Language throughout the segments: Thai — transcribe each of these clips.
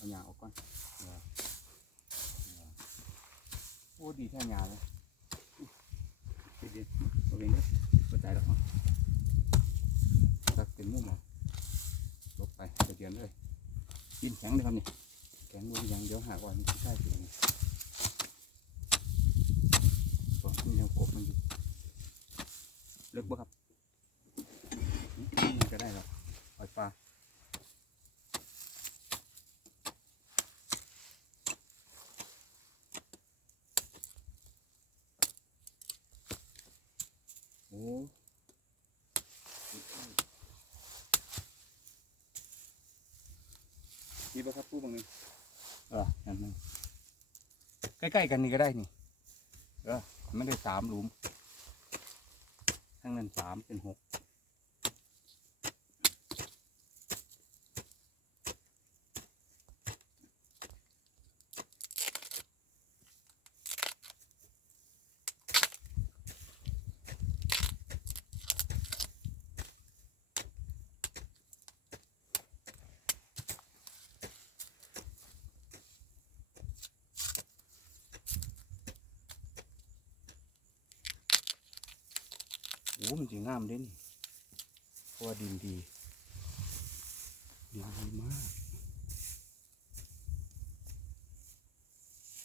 เอาหญ้าออกก่อนโอ้ดีแท้หญ้าเลยอุ๊ยเดี๋ยวๆเอาเองเด้อเข้าใจแล้วครับตักเป็นมุมเอาลบไปเดี๋ยวเดือนเลยกินแข็งเลยครับนี่แข็งมือยังเดี๋ยวหาก่อนมันใช่เสียงตัวมันยังกบมันอยู่เลิกบ่ครับอืมมันก็ได้หรอกปล่อยปลา ดีป่ะครับปูบางนึงเออนั่นนึงใกล้ๆกันนี่ก็ได้นี่ เออไม่ได้สามหลุมทั้งนั้นสามเป็นหก โอ้มันจะงามเด้นี่เพราะว่าดินดี ดินดีมาก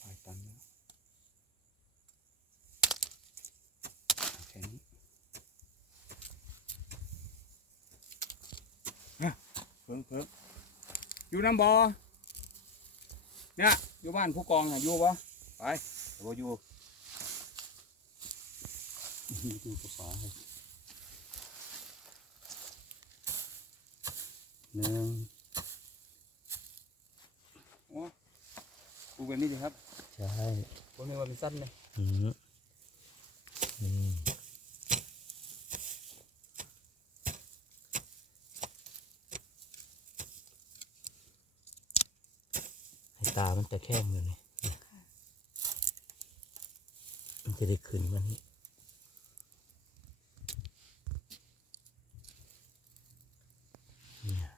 ปลายตันแล้วแค่นี้เนี่ยเพิ่งเพิ่งอยู่น้ำบอเนี่ยอยู่บ้านผู้กองน่ะอยู่ปะไปแต่ว่าอยู่ ดูกระป๋าให้หนึ่งโอ้ปลูกแบบนี้ดีครับ ใช่ผมนึกว่าเป็นสั้นเลยอืมนี่ให้ตามันจะแข้งเลยนี่เนี่ยมันจะได้ขึ้นมันนี่เนี่ย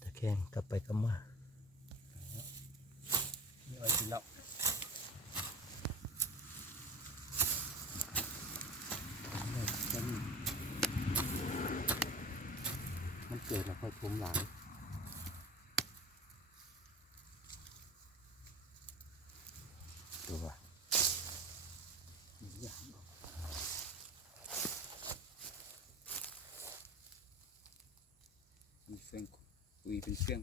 ตะแข้งกลับไปกลับมานี่เอากินแล้วมันเกิดแล้วค่อยทุ่มหลังดูว่ามีเฟื องคุยเป็นเฟือง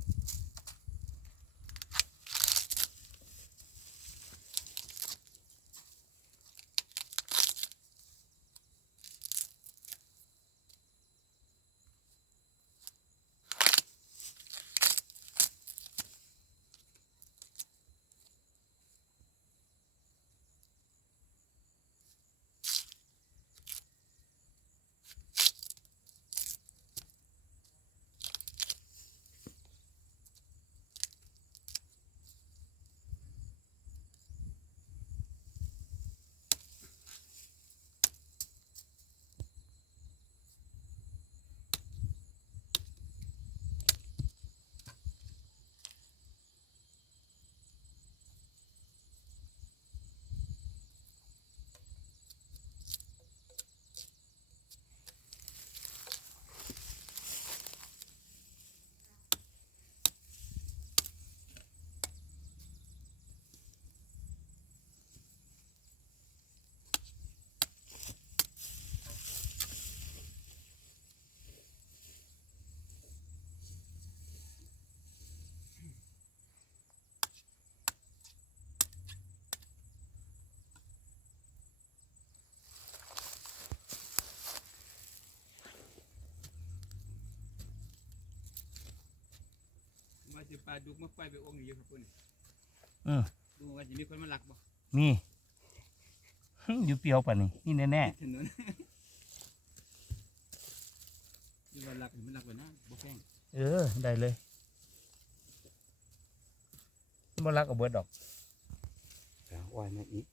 ว่าสิปลาดุกมาปล่อยไปองค์อยู่ครับคุณอืมดูว่าจะมีคนมาหลักบ่มีอยู่เปรียวป่ะนี่นี่แน่ถนนดูว่าหลักหรือไม่หลักไว้นะบ่แพงๆเออได้เลยบ่รักเอาเบิดดอกแล้วอ้อยมาอีก